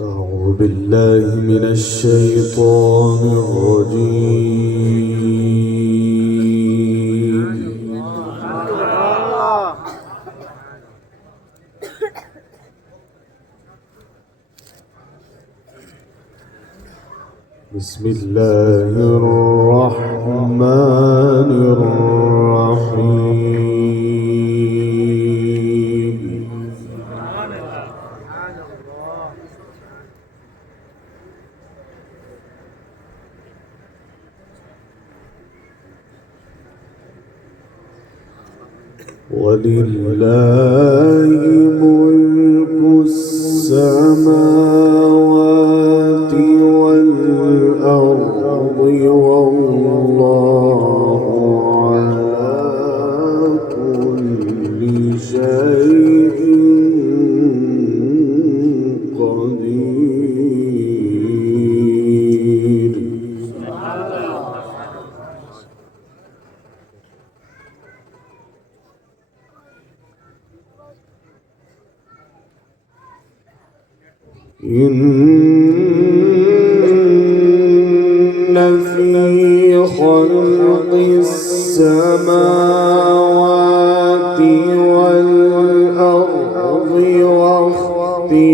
أعوذ بالله من الشيطان الرجيم. بسم الله الرحمن الرحيم. ولله ملك السماوات والأرض والله على كل شيء قدير. إن في خلق السماوات والأرض واختلاف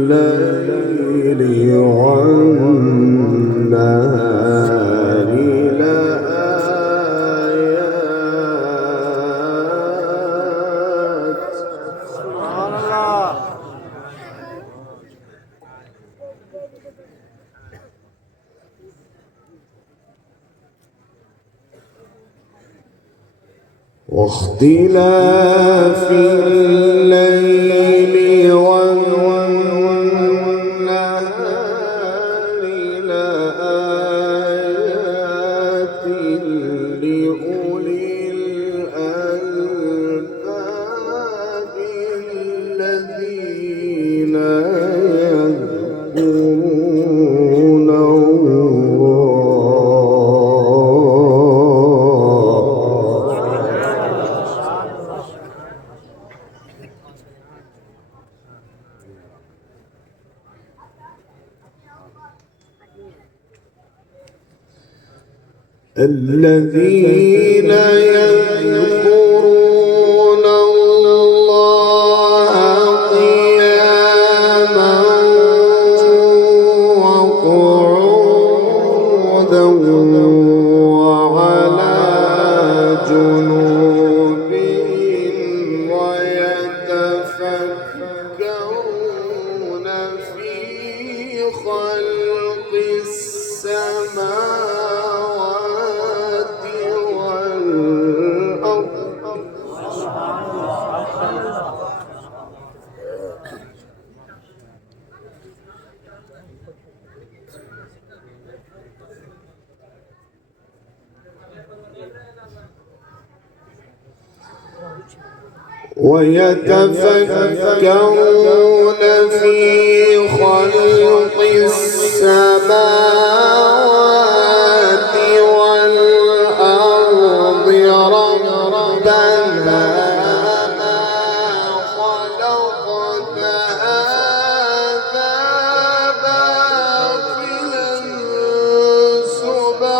الليل والنهار لآيات. سبحان الله. واختلاف الليل والنهار لآيات لأولي الألباب الذين يذكرون الذين يذكرون الله قياما وقعودا وعلى جنوبهم ويتفكرون في خلق السماوات والأرض. ويتفكرون في خلق السماوات والأرض ربنا ما خلقت هذا باطلا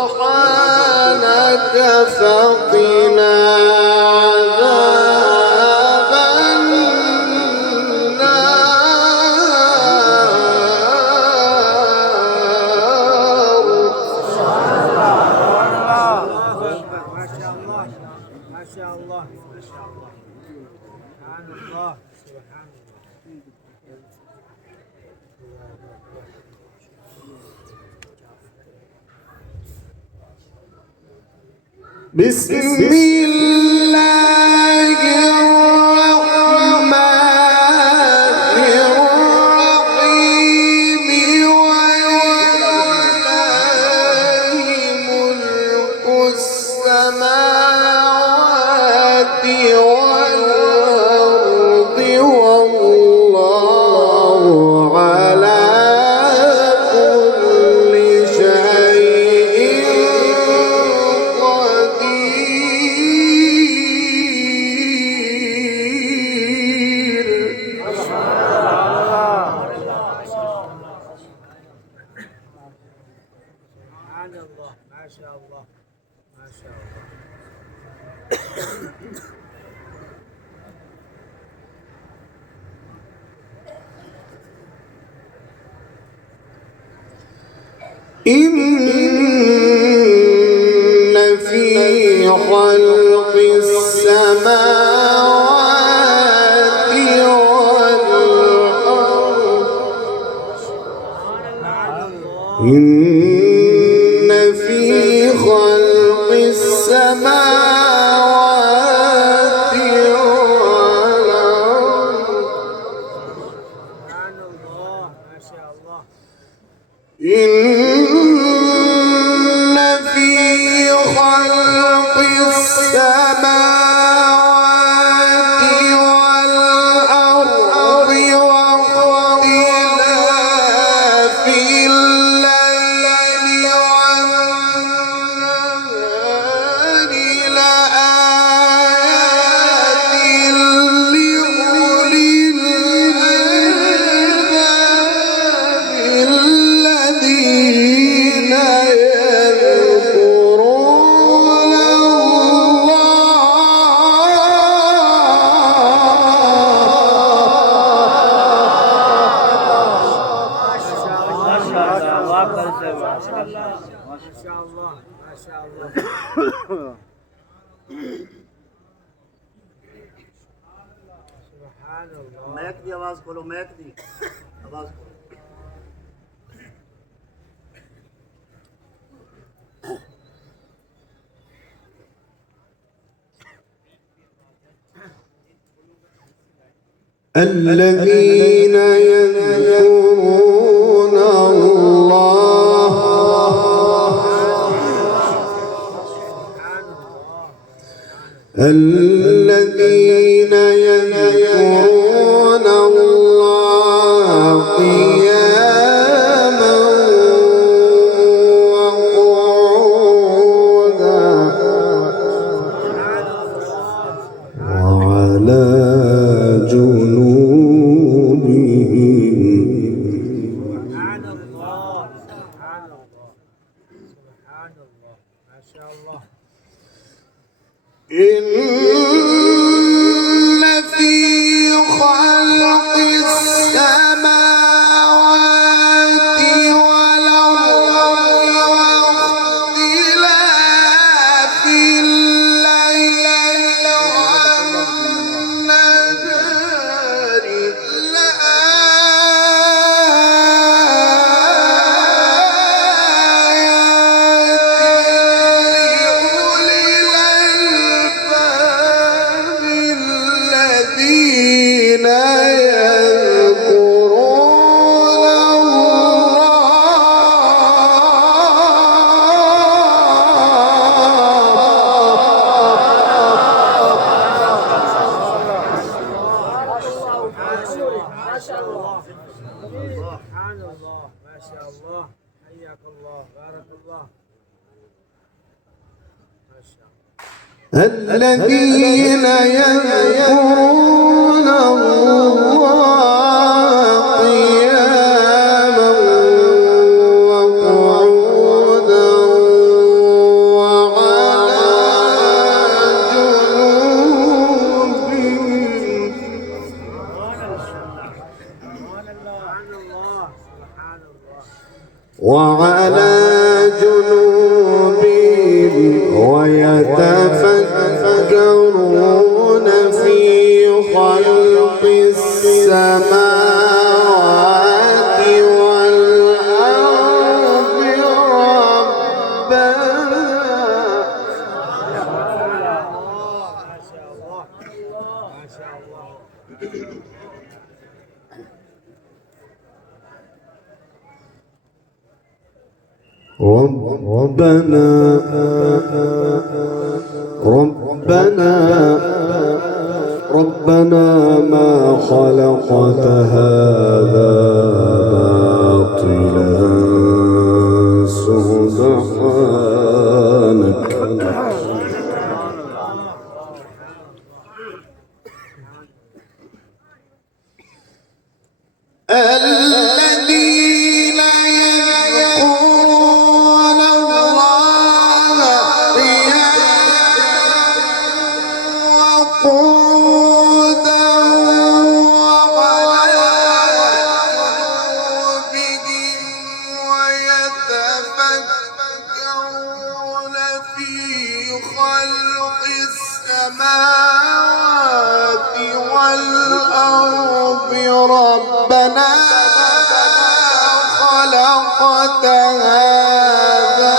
سبحانك فقنا بسم الله الرحمن الرحيم. ولله ملك السماوات والأرض والله على كل شيء قدير. إن في خلق السماوات والأرض إن في خلق السماوات والأرض إن في خلق السماوات والأرض واختلاف الليل والنهار لآيات لأولي الألباب الذين يذكرون मैक दी आवाज खोलो, मैक दी आवाज खोलो। الذين يذكرون الله الذين يذكرون الله قياما وقعودا وعلى جنوبهم سبحان الله، سبحان الله، سبحان الله، ما شاء الله. إن في خلق السماوات والأرض واختلاف الليل والنهار الذين يذكرون ما شاء الله، سبحان الله، ما شاء الله، حياك الله، بارك الله، ما شاء الله. الذين يذكرون الله قياما وقعودا وعلى جنوبهم وعلى جنوبهم ويتفكرون في خلق السماوات والأرض ربنا ما شاء الله، ما شاء الله. ربنا ما خلقت هذا باطلا سبحانك الذين يذكرون الله قياما وقعودا وعلى جنوبهم ويتفكرون ربنا خلقت هذا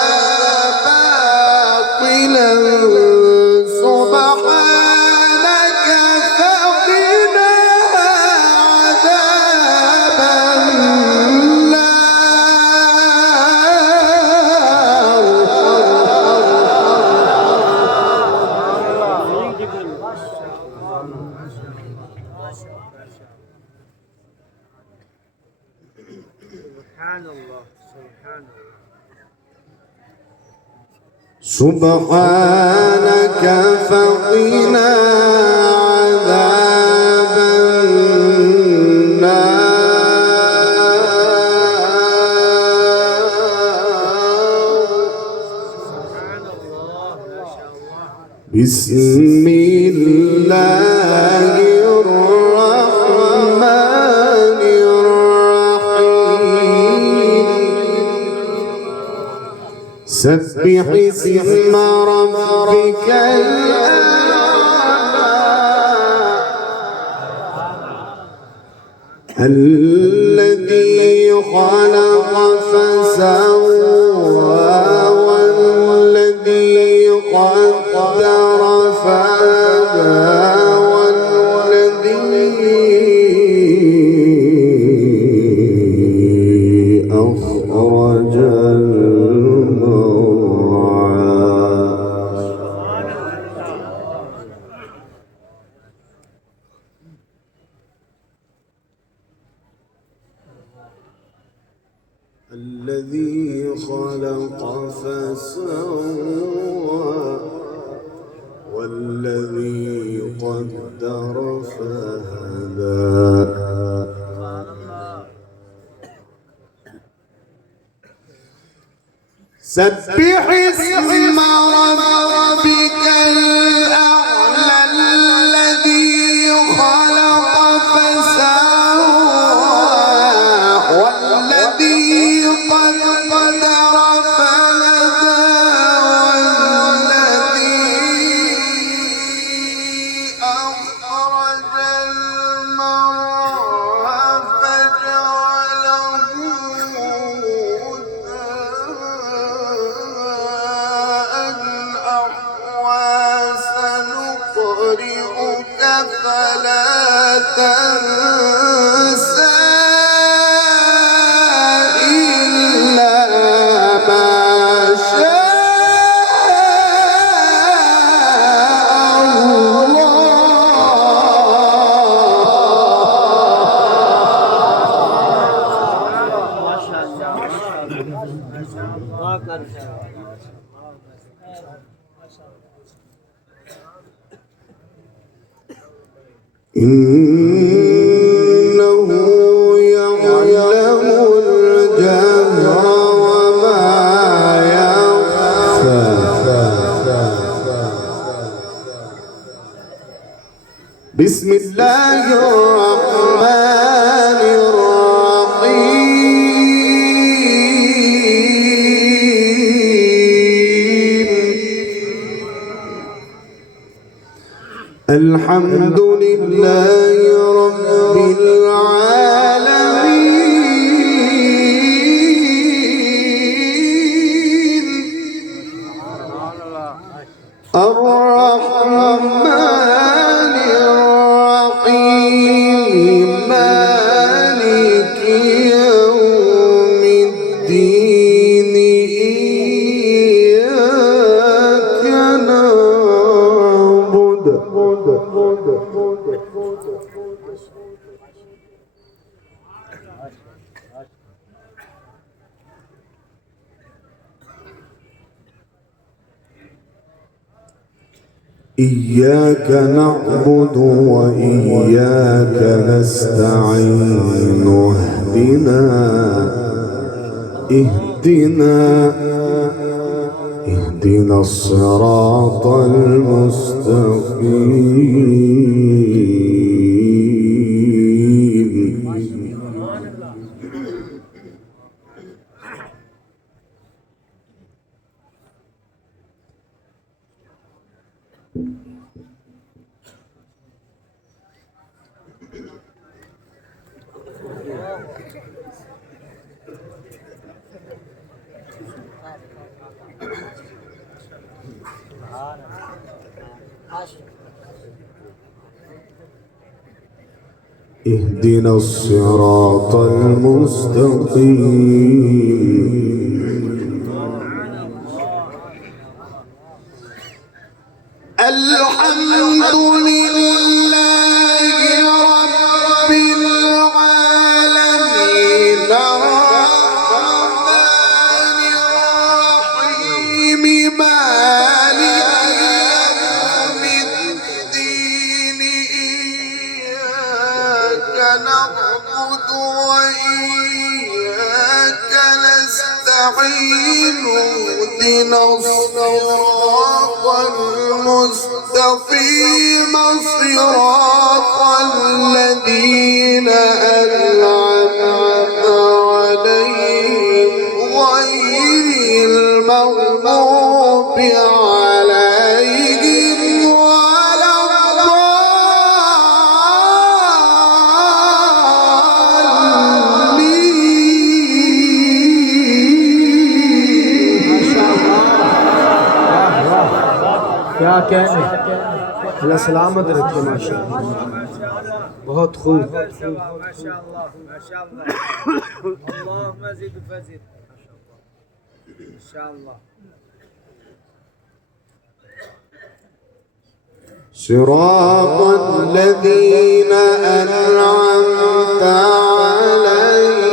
باطلا سبحانك فقنا عذاب سبحان الله سبحان الله. سبحانك فقنا عذاب سبحان الله ما شاء الله. بسم الله الرحمن الرحيم سبح اسم ربك الأعلى الذي خلق فسوى والذي قدر فهدى والذي أخرج الذي خلق فسوى والذي قدر فهدى سبح اسم ربك الأعلى الذي خلق فسوى والذي قدر فهدى والذي أخرج المرعى فجعله غثاء أحوى سنقرئك فلا تنسى إنه يعلم الجهر وما يخفى بسم الله الرحمن الرحيم الحمد لله رب العالمين الرحمن الرحيم مالك يوم الدين إياك نعبد إياك نعبد وإياك نستعين اهدنا الصراط المستقيم اهدنا الصراط المستقيم الحمد لله رب العالمين الرحمن الرحيم مالك يوم الدين إياك نعبد وإياك نستعين اهدنا الصراط المستقيم صراط الذين أنعمت عليهم غير المغضوب عليهم ولا क्या कहने अल्लाह सलामत रखे माशाअल्लाह बहुत खूब माशाअल्लाह माशाअल्लाह अल्लाहुम्मा ज़िद फज़िद माशाअल्लाह صراط الذين أنعمت عليهم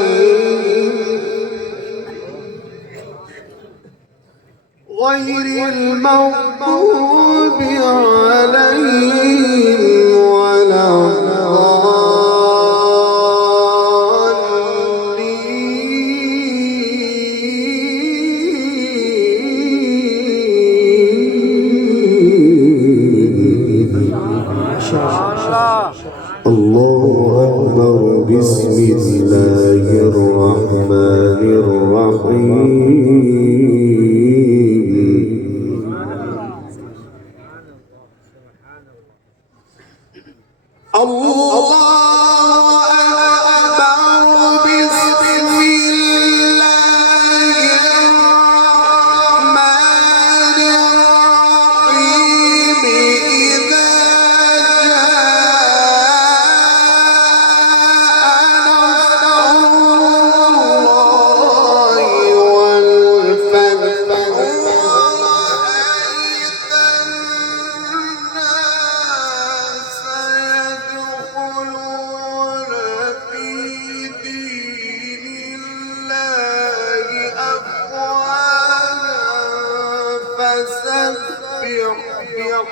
غير المغضوب عليهم ولا الله أكبر بسم الله الرحمن الرحيم الله أكبر بسم الله الرحمن الرحيم إذا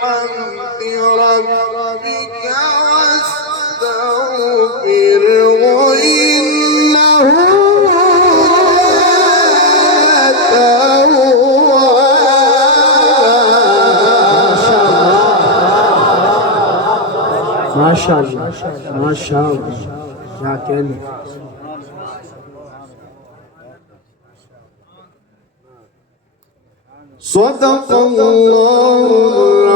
بحمد ربك واستغفره إنه माशाअल्लाह माशाअल्लाह क्या कहने صدق الله